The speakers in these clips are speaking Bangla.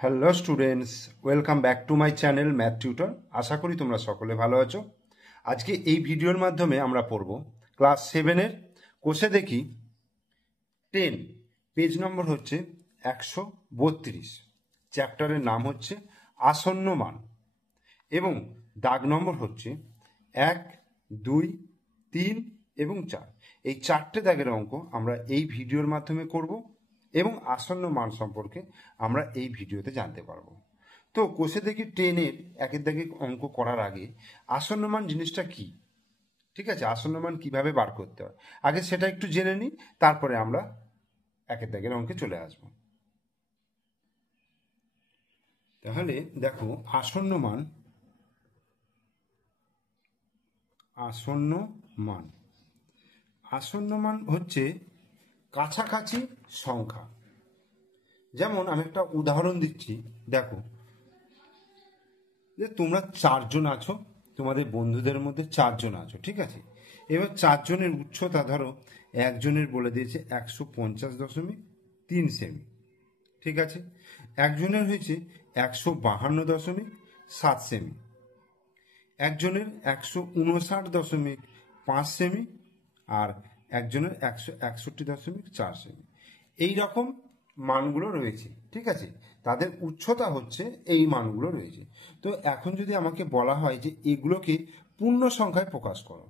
Hello students, welcome back to my channel math tutor. আশা করি তোমরা সকলে ভালো আছো। আজকে এই ভিডিওর মাধ্যমে আমরা পড়ব ক্লাস 7-এর কোষে দেখি 10, পেজ নম্বর হচ্ছে 132। চ্যাপ্টারের নাম হচ্ছে আসন্ন মান এবং দাগ নম্বর হচ্ছে 1, 2, 3 এবং 4। এই 4টে দাগের অঙ্ক আমরা এই ভিডিওর মাধ্যমে করব এবং আসন্ন মান সম্পর্কে আমরা এই ভিডিওতে জানতে পারবো। তো কোষে দেখি 10-এর একের দাগে অঙ্ক করার আগে আসন্ন মান জিনিসটা কি, ঠিক আছে, আসন্ন মান কিভাবে বার করতে হয় আগে সেটা একটু জেনে নিই, তারপরে আমরা একের দাগের অঙ্কে চলে আসব। তাহলে দেখো, আসন্ন মান আসন্ন মান হচ্ছে কাছাকাছি সংখ্যা। যেমন আমি একটা উদাহরণ দিচ্ছি, দেখো যে তোমরা 4 জন আছো, তোমাদের বন্ধুদের মধ্যে 4 জন আছো, ঠিক আছে। এবার 4 জনের উচ্চতা ধরো একজনের বলে দিয়েছে 150.3 সেমি, ঠিক আছে। একজনের হয়েছে 152.7 সেমি, একজনের 159.5 সেমি, আর একজনের 161.4 সেমি। এই রকম মানগুলো রয়েছে, ঠিক আছে। তাদের উচ্চতা হচ্ছে এই মানগুলো রয়েছে। তো এখন যদি আমাকে বলা হয় যে এগুলোকে পূর্ণ সংখ্যায় প্রকাশ করো,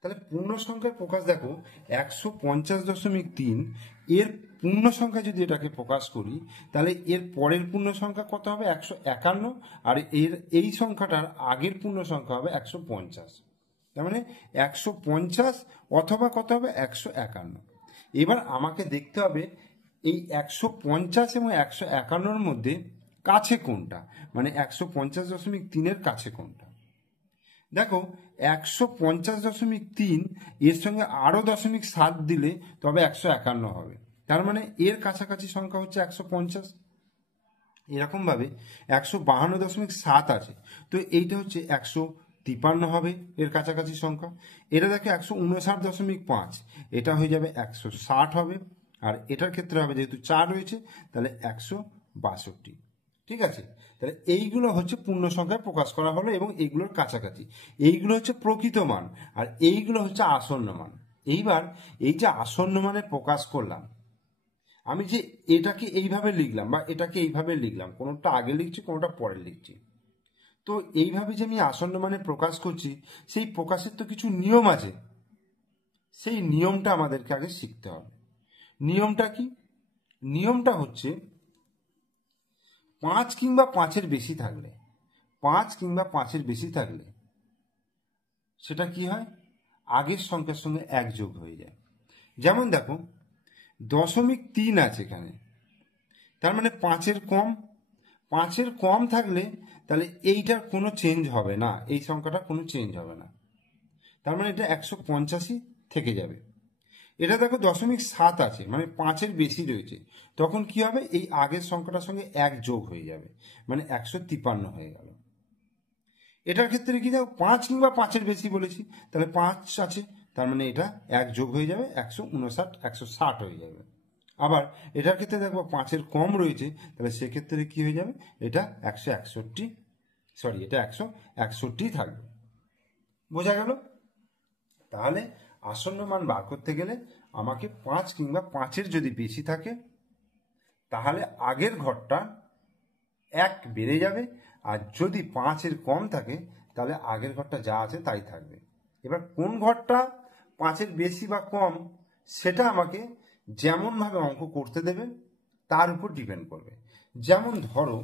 তাহলে পূর্ণ সংখ্যায় প্রকাশ দেখো 150.3 এর পূর্ণ সংখ্যা যদি এটাকে প্রকাশ করি, তাহলে এর পরের পূর্ণ সংখ্যা কত হবে? 151, আর এর এই সংখ্যাটার আগের পূর্ণ সংখ্যা হবে 150। তার মানে 150 অথবা কত হবে? 151। এবার আমাকে দেখতে হবে এই 150 এবং 151-র মধ্যে কাছে কোনটা, মানে 150.3-এর কাছে কোনটা। দেখো 150.3 এর সঙ্গে আরো 0.7 দিলে তবে 151 হবে। তার মানে এর কাছাকাছি সংখ্যা হচ্ছে 150। এরকম ভাবে 152.7 আছে, তো এইটা হচ্ছে 153 হবে এর কাছাকাছি সংখ্যা। এটা দেখো 159.5, এটা হয়ে যাবে 160 হবে। আর এটার ক্ষেত্রে হবে যেহেতু 4 রয়েছে, তাহলে 162, ঠিক আছে। তাহলে এইগুলো হচ্ছে পূর্ণ সংখ্যায় প্রকাশ করা হলো এবং এইগুলোর কাছাকাছি। এইগুলো হচ্ছে প্রকৃত মান, আর এইগুলো হচ্ছে আসন্ন মান। এইবার এই যে আসন্ন মানে প্রকাশ করলাম, আমি যে এটাকে এইভাবে লিখলাম বা এটাকে এইভাবে লিখলাম, কোনোটা আগে লিখছি কোনোটা পরে লিখছি, তো এইভাবে যে আমি আসন্ন মানে প্রকাশ করছি, সেই প্রকাশের তো কিছু নিয়ম আছে। সেই নিয়মটা আমাদেরকে আগে শিখতে হবে। নিয়মটা কি? নিয়মটা হচ্ছে 5 কিংবা 5-এর বেশি থাকলে, 5 কিংবা 5-এর বেশি থাকলে সেটা কি হয়? আগের সংখ্যার সঙ্গে 1 যোগ হয়ে যায়। যেমন দেখো 0.3 আছে এখানে, তার মানে 5-এর কম। 5-এর কম থাকলে তাহলে এইটার কোনো চেঞ্জ হবে না, এই সংখ্যাটা কোনো চেঞ্জ হবে না, তার মানে এটা 185 থেকে যাবে। এটা দেখো 0.7 আছে, মানে 5-এর বেশি রয়েছে, তখন কি হবে? এই আগের সংখ্যাটার সঙ্গে 1 যোগ হয়ে যাবে, মানে 153 হয়ে গেল। এটার ক্ষেত্রে কি দেখো 5 কিংবা 5-এর বেশি বলেছি, তাহলে 5 আছে, তার মানে এটা 1 যোগ হয়ে যাবে, 159, 160 হয়ে যাবে। আবার এটার ক্ষেত্রে দেখবো 5-এর কম রয়েছে, তাহলে সেক্ষেত্রে কি হয়ে যাবে? এটা 161, সরি, এটা 161 থাকবে। বোঝা গেল? তাহলে আসন্ন মান বার করতে গেলে আমাকে 5 কিংবা 5-এর যদি বেশি থাকে, তাহলে আগের ঘরটা 1 বেড়ে যাবে, আর যদি 5-এর কম থাকে তাহলে আগের ঘরটা যা আছে তাই থাকবে। এবার কোন ঘরটা 5-এর বেশি বা কম সেটা আমাকে যেমনভাবে অঙ্ক করতে দেবে তার উপর ডিপেন্ড করবে। যেমন ধরো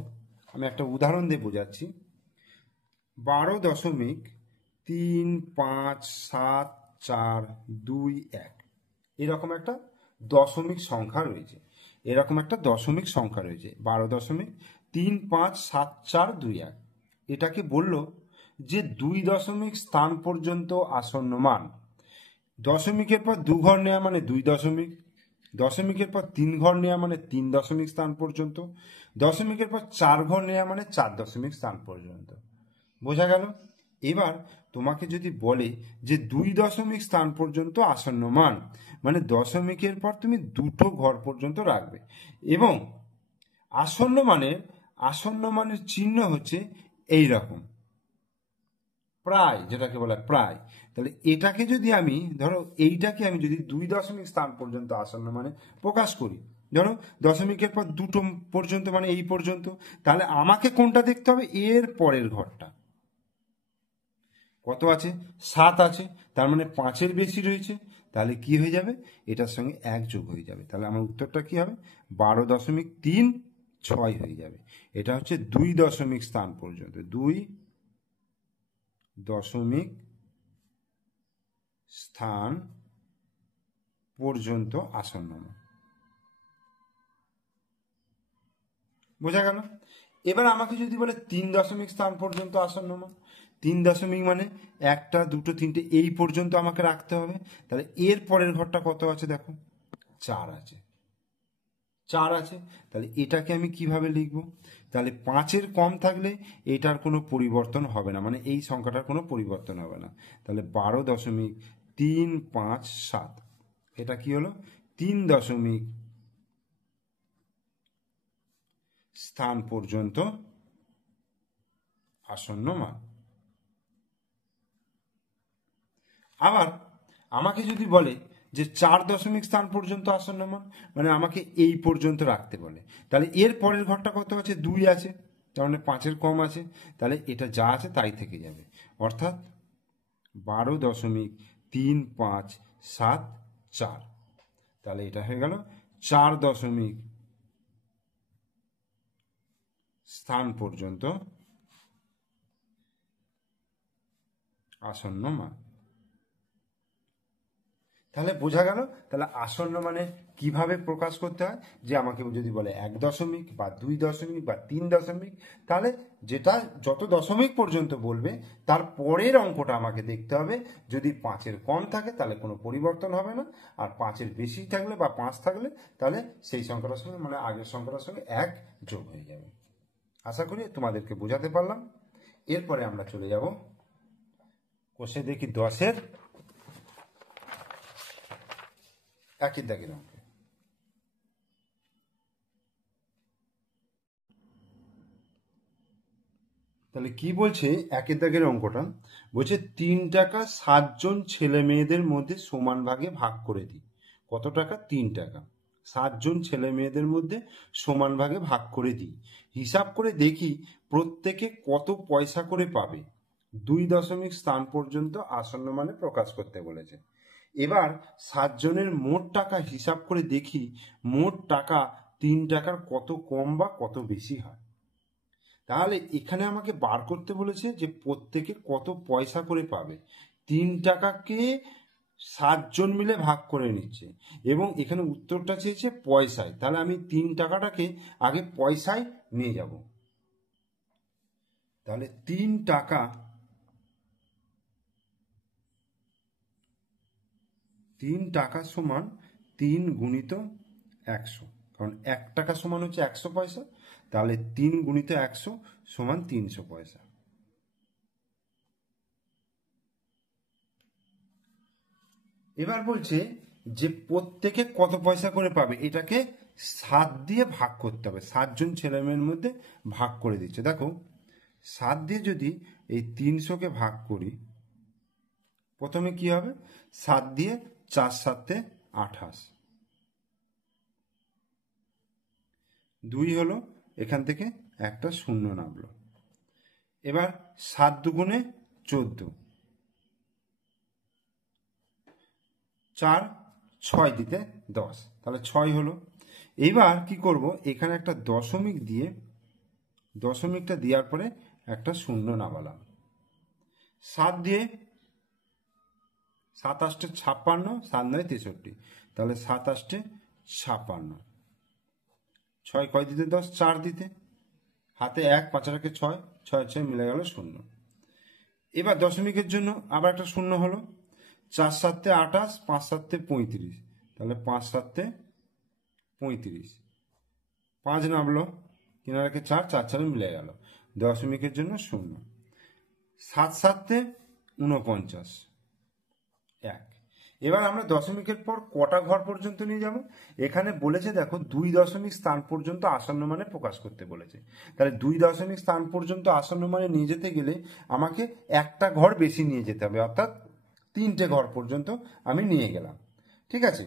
আমি একটা উদাহরণ দিয়ে বোঝাচ্ছি, 12.357421 এরকম একটা দশমিক সংখ্যা রয়েছে, এরকম একটা দশমিক সংখ্যা রয়েছে 12.357421। এটাকে বললো যে 2 দশমিক স্থান পর্যন্ত আসন্ন মান। দশমিকের পর 2 ঘর নেওয়া মানে 2 দশমিক, দশমিকের পর 3 ঘর নেওয়া মানে 3 দশমিক স্থান পর্যন্ত, দশমিকের পর 4 ঘর নেওয়া মানে 4 দশমিক স্থান পর্যন্ত। বোঝা গেল? এবার তোমাকে যদি বলে যে 2 দশমিক স্থান পর্যন্ত আসন্ন মান, মানে দশমিকের পর তুমি 2টো ঘর পর্যন্ত রাখবে এবং আসন্ন মানের চিহ্ন হচ্ছে এই রকম, প্রায়, যেটাকে বলা প্রায়। তাহলে এটাকে যদি আমি ধরো, এইটাকে আমি যদি 2 দশমিক স্থান পর্যন্ত আসন্ন মানে প্রকাশ করি, ধরো দশমিকের পর 2 পর্যন্ত মানে এই পর্যন্ত, তাহলে আমাকে কোনটা দেখতে হবে? এর পরের ঘরটা। কত আছে? 7 আছে, তার মানে 5-এর বেশি রয়েছে, তাহলে কি হয়ে যাবে? এটার সঙ্গে 1 যোগ হয়ে যাবে, তাহলে আমার উত্তরটা কি হবে? 12.36 হয়ে যাবে। এটা হচ্ছে 2 দশমিক স্থান পর্যন্ত, 2 দশমিক স্থান পর্যন্ত আসন্ন মান। বোঝা গেল? এবার আমাকে যদি বলে 3 দশমিক স্থান পর্যন্ত আসন্ন মান, 3 দশমিক মানে 1টা 2টো 3টে এই পর্যন্ত আমাকে রাখতে হবে, তাহলে এর পরের ঘরটা কত আছে দেখো? 4 আছে, 4 আছে, তাহলে এটাকে আমি কিভাবে লিখব? তাহলে 5-এর কম থাকলে এটার কোনো পরিবর্তন হবে না, মানে এই সংখ্যাটার কোনো পরিবর্তন হবে না, তাহলে 12.357, এটা কি হলো? 3 দশমিক স্থান পর্যন্ত আসন্ন মান। আবার আমাকে যদি বলে যে 4 দশমিক স্থান পর্যন্ত আসন্ন মান, মানে আমাকে এই পর্যন্ত রাখতে বলে, তাহলে এর পরের ঘরটা কত আছে? 2 আছে, তার মানে 5-এর কম আছে, তাহলে এটা যা আছে তাই থেকে যাবে, অর্থাৎ 12.3574, তাহলে এটা হয়ে গেল 4 দশমিক স্থান পর্যন্ত আসন্ন মান। তাহলে বোঝা গেল, তাহলে আসন্ন মানে কিভাবে প্রকাশ করতে হয়। যে আমাকে যদি বলে 1 দশমিক বা 2 দশমিক বা 3 দশমিক, তাহলে যেটা যত দশমিক পর্যন্ত বলবে তার পরের অঙ্কটা আমাকে দেখতে হবে, যদি 5-এর কম থাকে তাহলে কোনো পরিবর্তন হবে না, আর 5-এর বেশি থাকলে বা 5 থাকলে তাহলে সেই সংখ্যাটার সঙ্গে মানে আগের সংখ্যাটার সঙ্গে 1 যোগ হয়ে যাবে। আশা করি তোমাদেরকে বোঝাতে পারলাম। এরপরে আমরা চলে যাব কোষে দেখি 10-এর একের দাগের অঙ্ক। তাহলে কি বলছে একের দাগের অঙ্কটা? বলছে 3 টাকা 7 জন ছেলে মেয়েদের মধ্যে সমান ভাগে ভাগ করে দিই। কত টাকা? 3 টাকা 7 জন ছেলে মেয়েদের মধ্যে সমান ভাগে ভাগ করে দিই, হিসাব করে দেখি প্রত্যেকে কত পয়সা করে পাবে। 2 দশমিক স্থান পর্যন্ত আসন্ন মানে প্রকাশ করতে বলেছে। এবার 7 জনের মোট টাকা হিসাব করে দেখি মোট টাকা 3 টাকার কত কম বা কত বেশি হয়। তাহলে এখানে আমাকে বার করতে বলেছে যে প্রত্যেকে কত পয়সা করে পাবে। 3 টাকাকে 7 জন মিলে ভাগ করে নিচ্ছে এবং এখানে উত্তরটা চেয়েছে পয়সায়, তাহলে আমি 3 টাকাটাকে আগে পয়সায় নিয়ে যাব। তাহলে 3 টাকা সমান 3 গুণিত 100, কারণ 1 টাকা সমান হচ্ছে 100 পয়সা, তাহলে 3 গুণিত 100 সমান 300 পয়সা। এবার বলছে যে প্রত্যেকে কত পয়সা করে পাবে, এটাকে 7 দিয়ে ভাগ করতে হবে, 7 জন ছেলে মেয়ের মধ্যে ভাগ করে দিচ্ছে। দেখো 7 দিয়ে যদি এই 300-কে ভাগ করি, প্রথমে কি হবে? 7 দিয়ে 4 7-এ 28, 2 হলো, এখান থেকে একটা শূন্য নামলো। এবার 7 দুগুণে 14, 4 6 দিতে 10, তাহলে 6 হলো। এইবার কি করব? এখানে একটা দশমিক দিয়ে, দশমিকটা দেওয়ার পরে একটা শূন্য নামালাম। 7 দিয়ে 7 8 56, 7 9 63, তাহলে 7 8 56, 6 কয় দিতে 10, 4 দিতে, হাতে 1, 5 রাখে 6, 6 6 মিলে গেল 0। এবার দশমিকের জন্য আবার একটা শূন্য হলো, 4 7 28, 5 7 35, তাহলে 5 7 35, 5 নামলো, কিনারাকে 4, 4 4 মিলে গেল, দশমিকের জন্য 0। 7 7 49, 1। এবার আমরা দশমিকের পর কটা ঘর পর্যন্ত নিয়ে যাব। এখানে বলেছে দেখো 2 দশমিক স্থান পর্যন্ত আসন্ন মানে প্রকাশ করতে বলেছে। তাহলে 2 দশমিক স্থান পর্যন্ত আসন্ন মানে নিয়ে যেতে গেলে আমাকে একটা ঘর বেশি নিয়ে যেতে হবে, অর্থাৎ 3টে ঘর পর্যন্ত আমি নিয়ে গেলাম। ঠিক আছে,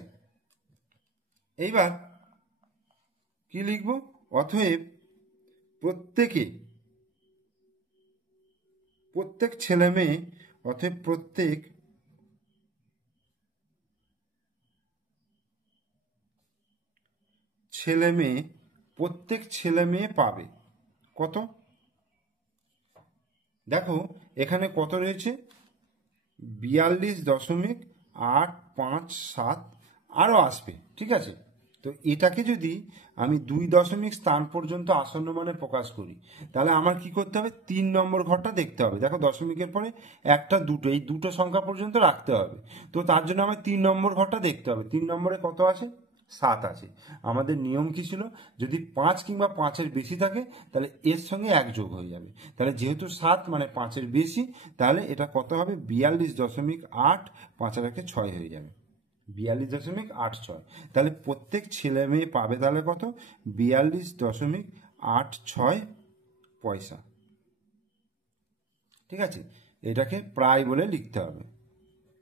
এইবার কি লিখব? অতএব প্রত্যেক ছেলে মেয়ে, অতএব প্রত্যেক ছেলে মেয়ে পাবে কত? দেখো এখানে কত রয়েছে, 42.857 আরও আসবে। ঠিক আছে, তো এটাকে যদি আমি 2 দশমিক স্থান পর্যন্ত আসন্ন মানে প্রকাশ করি, তাহলে আমার কি করতে হবে? 3 নম্বর ঘরটা দেখতে হবে। দেখো দশমিকের পরে একটা দুটো, এই দুটো সংখ্যা পর্যন্ত রাখতে হবে। তো তার জন্য আমার 3 নম্বর ঘরটা দেখতে হবে। 3 নম্বরে কত আছে? 7 আছে। আমাদের নিয়ম কি ছিল? যদি 5 কিংবা 5-এর বেশি থাকে তাহলে এর সঙ্গে 1 যোগ হয়ে যাবে। তাহলে যেহেতু 7 মানে 5-এর বেশি, তাহলে এটা কত হবে? 42.8, 5-এর 6 হয়ে যাবে, 42.86। তাহলে প্রত্যেক ছেলে মেয়ে পাবে তাহলে কত? 42.86 পয়সা। ঠিক আছে, এটাকে প্রায় বলে লিখতে হবে,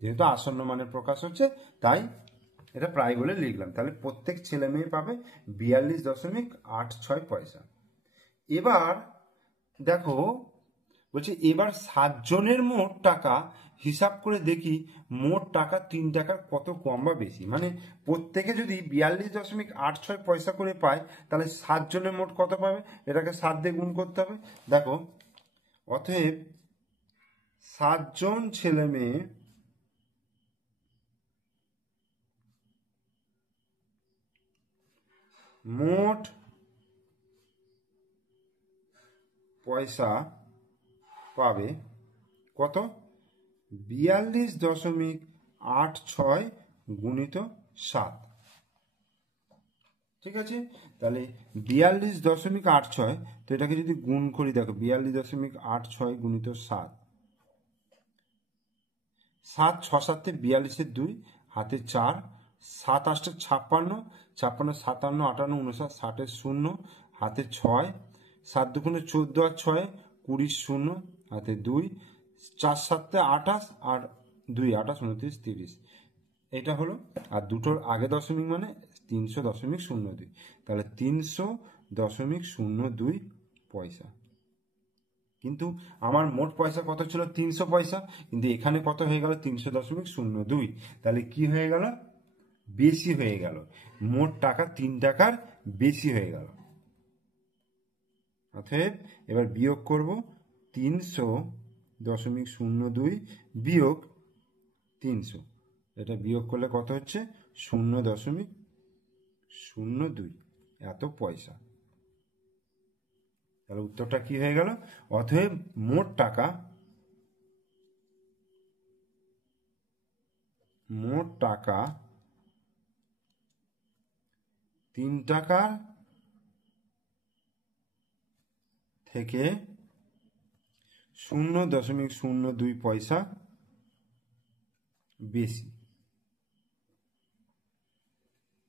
যেহেতু আসন্ন মানে প্রকাশ হচ্ছে তাই এটা প্রায় বলে লিখলাম। তাহলে প্রত্যেক ছেলে মেয়ে পাবে 42.86 পয়সা। এবার দেখো বলছে এবার 7 জনের মোট টাকা হিসাব করে দেখি মোট টাকা 3 টাকার কত কম বা বেশি। মানে প্রত্যেকে যদি 42.86 পয়সা করে পায় তাহলে 7 জনের মোট কত পাবে? এটাকে 7 দিয়ে গুণ করতে হবে। দেখো অতএব 7 জন ছেলে মেয়ে মোট পয়সা পাবে কত? 42.86 গুণিত 7। ঠিক আছে, তাহলে 42.86, তো এটাকে যদি গুণ করি, দেখো 42.86 গুণিত 7, 7 6 7 42-এর 2, হাতে 4, 7 8 56, 56 57 58 59 60-এর 0, হাতে 6, 7 2 14 আর 6 20 0, হাতে 2, 4 7 28 আর 2 28 29 30। এটা হলো, আর দুটোর আগে দশমিক মানে 300.02, তাহলে 300.02 পয়সা। কিন্তু আমার মোট পয়সা কত ছিল? 300 পয়সা, কিন্তু এখানে কত হয়ে গেল? 300.02। তাহলে কি হয়ে গেল? বেশি হয়ে গেল, মোট টাকা 3 টাকার বেশি হয়ে গেল। অতএব এবার বিয়োগ করব, 300.02 বিয়োগ 300, এটা বিয়োগ করলে কত হচ্ছে? 0.02, এত পয়সা। তাহলে উত্তরটা কি হয়ে গেল? অতএব মোট টাকা 3 টাকার থেকে 0.02 পয়সা বেশি।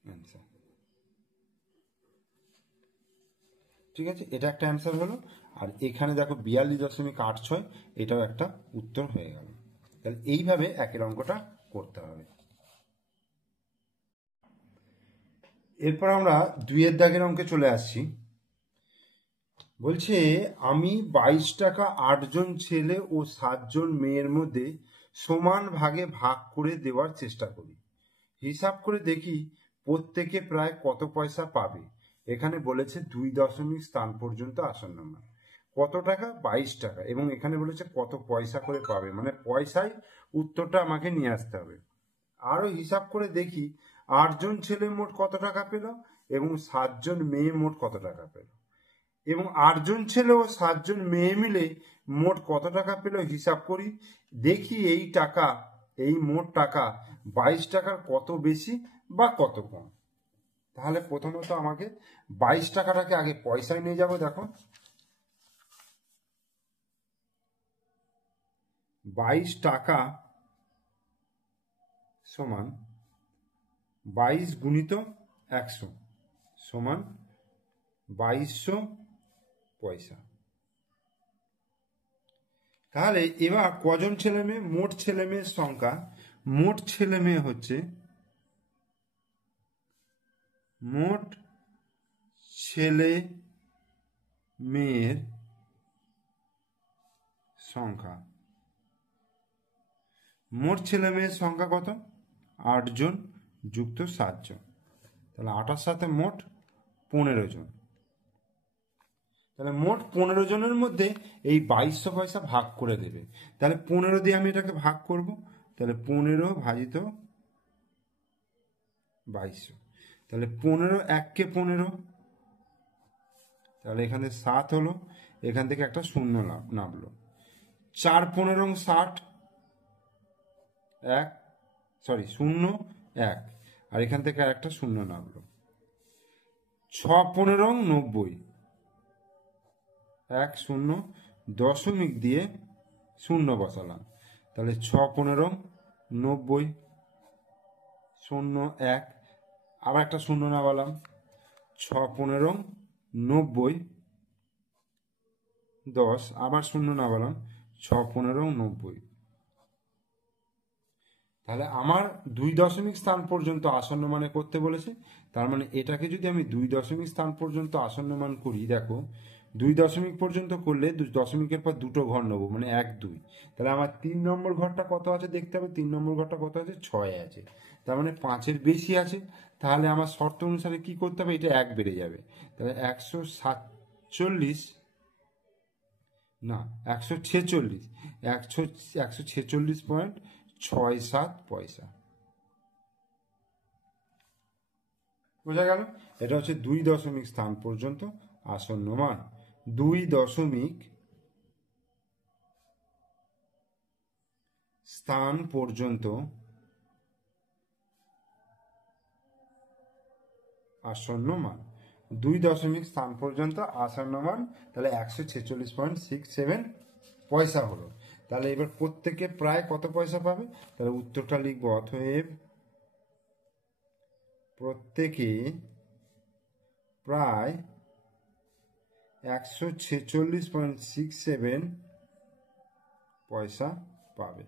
অ্যান্সার। ঠিক আছে, এটা একটা অ্যান্সার হলো। আর এখানে দেখো 42.86, এটাও একটা উত্তর হয়ে গেল। তাহলে এইভাবে একের অঙ্কটা করতে হবে। এরপর আমরা 2-এর দাগের অঙ্কে চলে আসছি। বলছে আমি 22 টাকা 8 জন ছেলে ও 7 জন মেয়ের মধ্যে সমান ভাগে ভাগ করে দেওয়ার চেষ্টা করি। হিসাব করে দেখি প্রত্যেকে প্রায় কত পয়সা পাবে। এখানে বলেছে 2 দশমিক স্থান পর্যন্ত আসন্ন মান কত টাকা? 22 টাকা। এবং এখানে বলেছে কত পয়সা করে পাবে, মানে পয়সায় উত্তরটা আমাকে নিয়ে আসতে হবে। আরো হিসাব করে দেখি 8 জন ছেলে মোট কত টাকা পেল এবং 7 জন মেয়ে মোট কত টাকা পেল, এবং 8 জন ছেলে ও 7 জন মেয়ে মিলে মোট কত টাকা পেল হিসাব করি। দেখি এই মোট টাকা 22 টাকার কত বেশি বা কত কম। তাহলে প্রথমত আমাকে 22 টাকাটাকে আগে পয়সায় নিয়ে যাব। দেখো 22 টাকা সমান 22 গুণিত 100 সমান 2200 পয়সা। তাহলে এবার কজন ছেলে মেয়ে, মোট ছেলে মেয়ের সংখ্যা, মোট ছেলে মেয়ে হচ্ছে মোট ছেলে মেয়ের সংখ্যা, মোট ছেলে মেয়ের সংখ্যা কত? 8 জন যুক্ত 7 জন, তাহলে 8 সাথে মোট 15 জন। তাহলে মোট 15 জনের মধ্যে এই 2200 পয়সা ভাগ করে দেবে। তাহলে 15 দিয়ে আমি এটাকে ভাগ করব, তাহলে 15 ভাজিত 2200, তাহলে 15 1 15, তাহলে এখানে 7 হলো, এখান থেকে একটা শূন্য নামলো। 4 15 60, 0 1, আর এখান থেকে আর একটা শূন্য নামলো। 6 15 90, 1 0, দশমিক দিয়ে শূন্য বসালাম, তাহলে 6 15 90, 0 1, আবার একটা শূন্য নামালাম, 6 15 90, 10, আবার শূন্য নামালাম, 6 15 90। তাহলে আমার 2 দশমিক স্থান পর্যন্ত আসন্ন মানে করতে বলেছে। তার মানে এটাকে যদি আমি 2 দশমিক স্থান পর্যন্ত আসন্ন মান করি, দেখো 2 দশমিক পর্যন্ত করলে দশমিকের পর দুটো ঘর নেবো, মানে 1 2। তাহলে আমার 3 নম্বর ঘরটা কত আছে দেখতে হবে, 3 নম্বর ঘরটা কত আছে, 6 আছে, তার মানে 5-এর বেশি আছে। তাহলে আমার শর্ত অনুসারে কি করতে হবে, এটা 1 বেড়ে যাবে, তাহলে 146 না 146, 146.67 পয়সা। বোঝা গেল? এটা হচ্ছে 2 দশমিক স্থান পর্যন্ত আসন্ন মান। 2 দশমিক স্থান পর্যন্ত আসন্ন মান, 2 দশমিক স্থান পর্যন্ত আসন্ন মান, তাহলে 146.67 পয়সা হলো। তাহলে এবার প্রত্যেকে প্রায় কত পয়সা পাবে, তাহলে উত্তরটা লিখব, অতএব প্রত্যেকে প্রায় 146.67 পয়সা পাবে,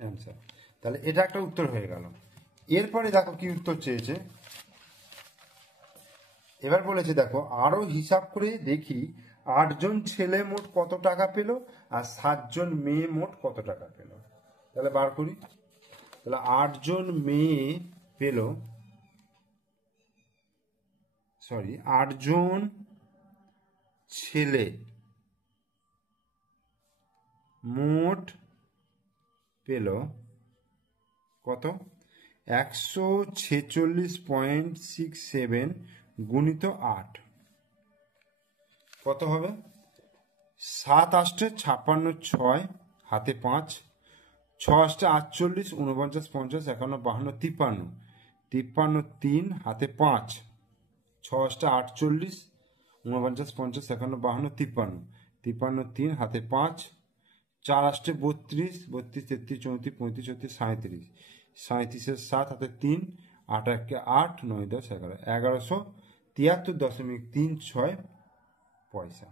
অ্যান্সার। তাহলে এটা একটা উত্তর হয়ে গেল। এরপরে দেখো কি উত্তর চেয়েছে, এবার বলেছে দেখো আরো হিসাব করে দেখি 8 জন ছেলে মোট কত টাকা পেল আর 7 জন মেয়ে মোট কত টাকা পেল। তাহলে বার করি, তাহলে 8 জন মেয়ে পেল, 8 জন ছেলে মোট পেল কত, 146.67 গুণিত 8 কত হবে, 7 8 56, 6 হাতে 5, 6 8 48, 49 50 51 52 53, 3 হাতে 5, 6 8 48, 49 50 51 52 53, 3 হাতে 5, 4 8 32, 32 33 34 35 36 37, 37 7 হাতে 3, 8 1 8, 9 10 11, 1173.36 পয়সা।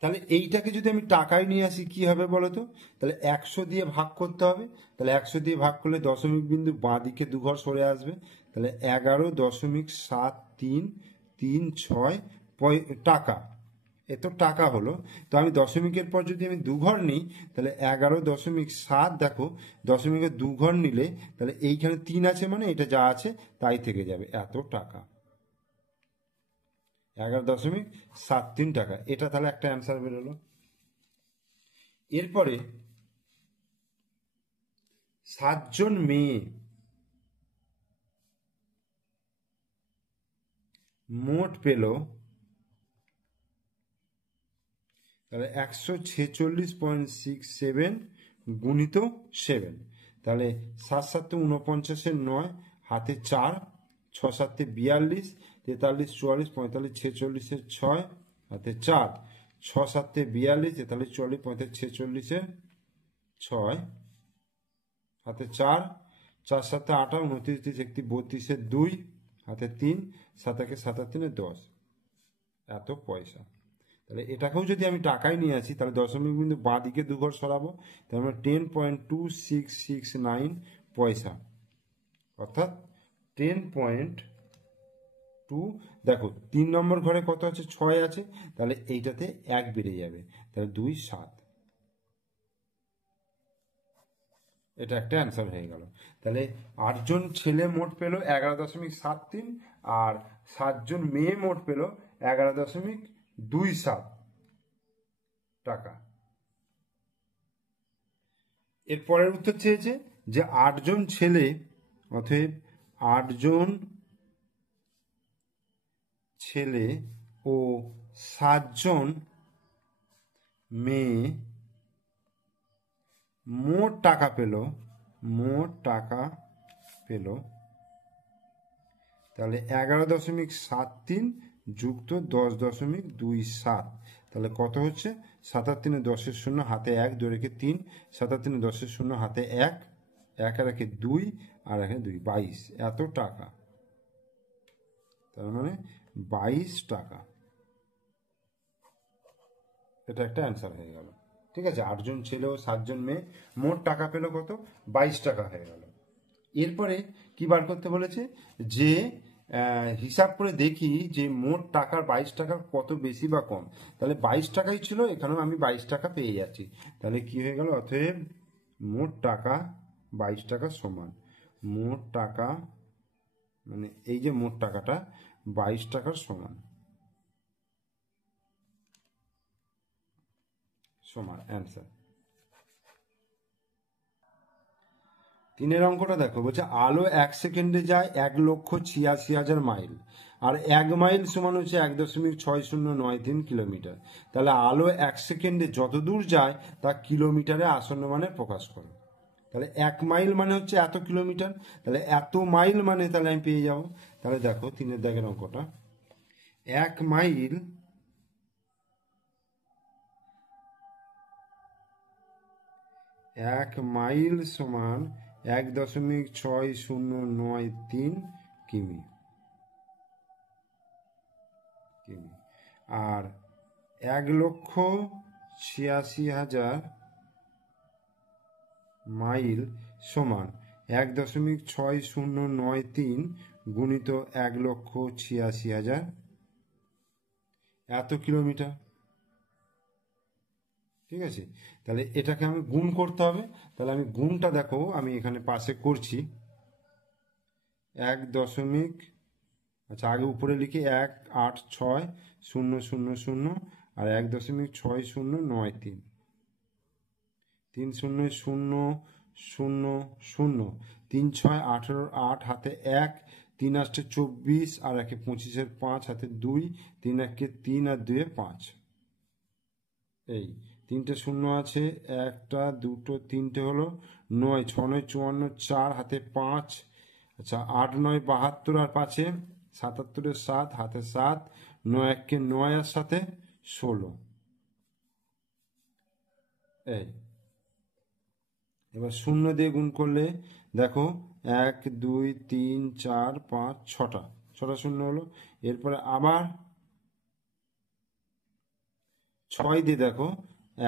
তাহলে এইটাকে যদি আমি টাকায় নিয়ে আসি কি হবে বলো তো, তাহলে 100 দিয়ে ভাগ করতে হবে, তাহলে 100 দিয়ে ভাগ করলে দশমিক বিন্দু বাঁ দিকে 2 ঘর সরে আসবে, তাহলে 11.7336 টাকা, এত টাকা হলো। তো আমি দশমিকের পর যদি আমি 2 ঘর নিই, তাহলে 11.7, দেখো দশমিকের 2 ঘর নিলে তাহলে এইখানে 3 আছে, মানে এটা যা আছে তাই থেকে যাবে, এত টাকা, 11.73 টাকা। এটা তাহলে একটা অ্যান্সার বেরোলো। এরপরে 7 জন মেয়ে মোট পেল, তাহলে 146.67 গুণিত 7, তাহলে 7 7 49, 9 হাতে 4, 6 7 42, 43 44 45 46, 6 হাতে 4, 7 42, 43 40 45 46 6 হাতে 4, 4 7 8 29 30 31 32 2 হাতে 3, 7 1 7 3 10, এত পয়সা। তাহলে এটাকেও যদি আমি টাকায় নিয়ে আসি তাহলে দশমিক বিন্দু বাঁ দিকে 2 ঘর সরাবো, তার মানে 10.2669 পয়সা, অর্থাৎ 10.2। দেখো 3 নম্বর ঘরে কত আছে, 6 আছে, তাহলে এইটাতে 1 বেড়ে যাবে, তাহলে 2 7। এটা একটা অ্যান্সার হয়ে গেল। তাহলে 8 জন ছেলে মোট পেল 11.73, আর 7 জন মেয়ে মোট পেল 11.27 টাকা। এর পরের উত্তর চেয়েছে যে 8 জন ছেলে, অতএব 8 জন ছেলে ও 7 জন মেয়ে মোট টাকা পেল, তাহলে 11.73 যুক্ত 10.27, তাহলে কত হচ্ছে, 7 আর 3 10 শূন্য, হাতে 1, 2 রেখে 3, 7 আর 3 10 শূন্য, হাতে 1, 1 রেখে 2, আর রেখে 2, 22, এত টাকা, তার মানে 22 টাকা। এটা একটা অ্যান্সার হয়ে গেল। ঠিক আছে, 8 জন ছেলে ও 7 জন মেয়ে মোট টাকা পেল কত, 22 টাকা হয়ে গেল। এরপরে কি বার করতে বলেছে, যে হিসাব করে দেখি যে মোট টাকার 22 টাকার কত বেশি বা কম। তাহলে 22 টাকাই ছিল, এখানেও আমি 22 টাকা পেয়ে যাচ্ছি, তাহলে কি হয়ে গেল, অতএব মোট টাকা 22 টাকা সমান, মোট টাকা মানে এই যে মোট টাকাটা 22 টাকার সমান, অ্যান্সার। 3 অঙ্কটা দেখো, বলছে আলো 1 সেকেন্ডে যায় 1,86,000 মাইল, আর 1 মাইল সমান হচ্ছে 1.6093 কিলোমিটার। তাহলে আলো 1 সেকেন্ডে যত দূর যায় তা কিলোমিটারে আসন্ন মানে প্রকাশ করে। তাহলে 1 মাইল মানে হচ্ছে এত কিলোমিটার, তাহলে এত মাইল মানে তাহলে আমি পেয়ে যাব। তাহলে দেখো 3 দাগের অঙ্কটা, 1 মাইল সমান 1.6093 কিমি, আর 1,86,000 মাইল সমান 1.6093 গুণিত 1,86,000, এত কিলোমিটার। ঠিক আছে, তাহলে এটাকে আমি গুণ করতে হবে। তাহলে আমি গুণটা দেখো আমি এখানে পাশে করছি, 1 আচ্ছা আগে উপরে লিখি 1,86,000 আর 1.6093, 3 0 0 0 0, 3 6 18, 8 হাতে 1, 3 8 24, আর 1 25, 5 হাতে 2, 3 1 3, আর 2 5, এই 3টে শূন্য আছে, 1টা 2টো 3টে হলো 9, 6 9 54, 4 হাতে 5, আচ্ছা 8 9 72, আর 5 77, 7 হাতে 7, 9 1 9, আর 7 16, এই এবার শূন্য দিয়ে গুণ করলে দেখো 1 2 3 4 5 6টা শূন্য হলো। এরপরে আবার 6 দিয়ে দেখো,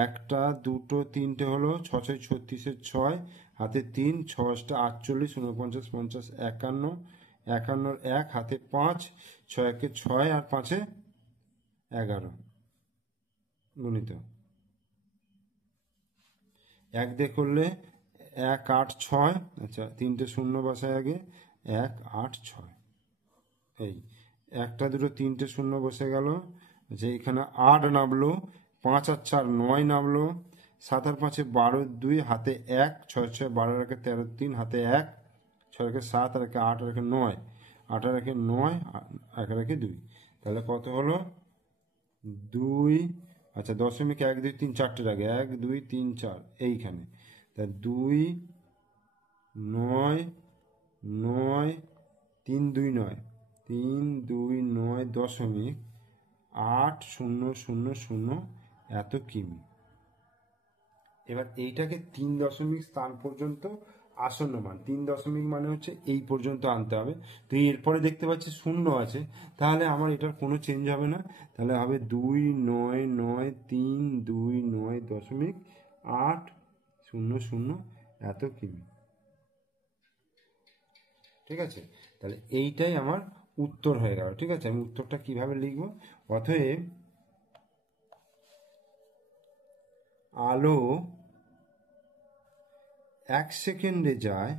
1টা 2টো 3টে হলো, 6 6 36, 6 হাতে 3, 6 8 48, 49 50 51, 51 1 হাতে 5, 6 1 6, আর 5 11 গুণিত 1 দিয়ে করলে 1 8 6, আচ্ছা 3টে শূন্য বসায় আগে, 1 8 6, এই 1টা 2টো 3টে শূন্য বসে গেল, যে এখানে 8 নামলো, 5 আর 4 9 নামলো, 7 আর 5 12, 2 হাতে 1, 6 6 12 রেখে 13 3 হাতে 1, 6 রেখে 7 আর রেখে 8 রেখে 9, 8 রেখে 9, 1 রেখে 2, তাহলে কত হলো 2, আচ্ছা 0.1 2 3 4টে আগে 1 2 3 4 এইখানে, তা 2 9 9 3 2 9 3 2 9 .8 0 0 0 এত কিমি। এবার এইটাকে 3 দশমিক স্থান পর্যন্ত আসন্ন মান, 3 দশমিক মানে হচ্ছে এই পর্যন্ত আনতে হবে। তো এরপরে দেখতে পাচ্ছি 0 আছে, তাহলে আমার এটার কোনো চেঞ্জ হবে না, তাহলে হবে 299329.800 এত কিমি। ঠিক আছে, তাহলে এইটাই আমার উত্তর হয়ে গেল। ঠিক আছে, আমি উত্তরটা কিভাবে লিখব? অতএব আলো 1 সেকেন্ডে যায়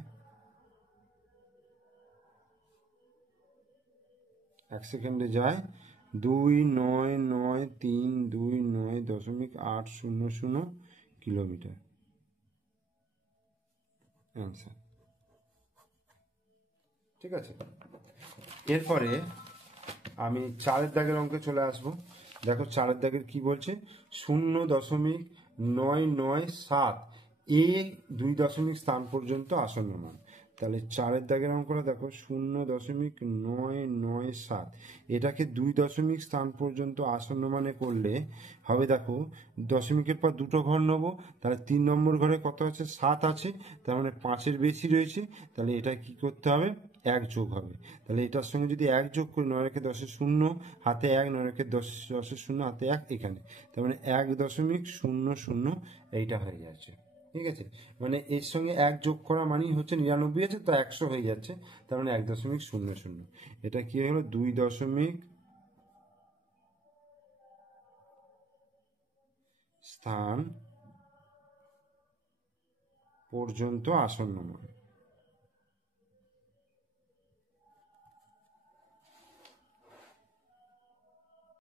299329.800 কিলোমিটার। অ্যান্সার। ঠিক আছে, এরপরে আমি 4 দাগের অঙ্কে চলে আসব। দেখো 4 দাগের কি বলছে, 0.997 এ 2 দশমিক স্থান পর্যন্ত আসন্ন মান। তাহলে 4 দাগের অঙ্কটা দেখো, 0.997 এটাকে 2 দশমিক স্থান পর্যন্ত আসন্ন মানে করলে হবে, দেখো দশমিকের পর দুটো ঘর নেবো, তাহলে 3 নম্বর ঘরে কত আছে? 7 আছে, তার মানে 5-এর বেশি রয়েছে, তাহলে এটা কি করতে হবে? 1 যোগ হবে। তাহলে এটার সঙ্গে যদি 1 যোগ করি, 9 রেখে 10-এ 0 হাতে 1, 9 রেখে 10-এ 0 হাতে 1 এখানে, তার মানে 1.00 এইটা হয়ে যাচ্ছে। ঠিক আছে, মানে এর সঙ্গে 1 যোগ করা মানেই হচ্ছে 99 আছে, তো 100 হয়ে যাচ্ছে, তার মানে 1.00। এটা কি হলো? 2 দশমিক স্থান পর্যন্ত আসন্ন মান।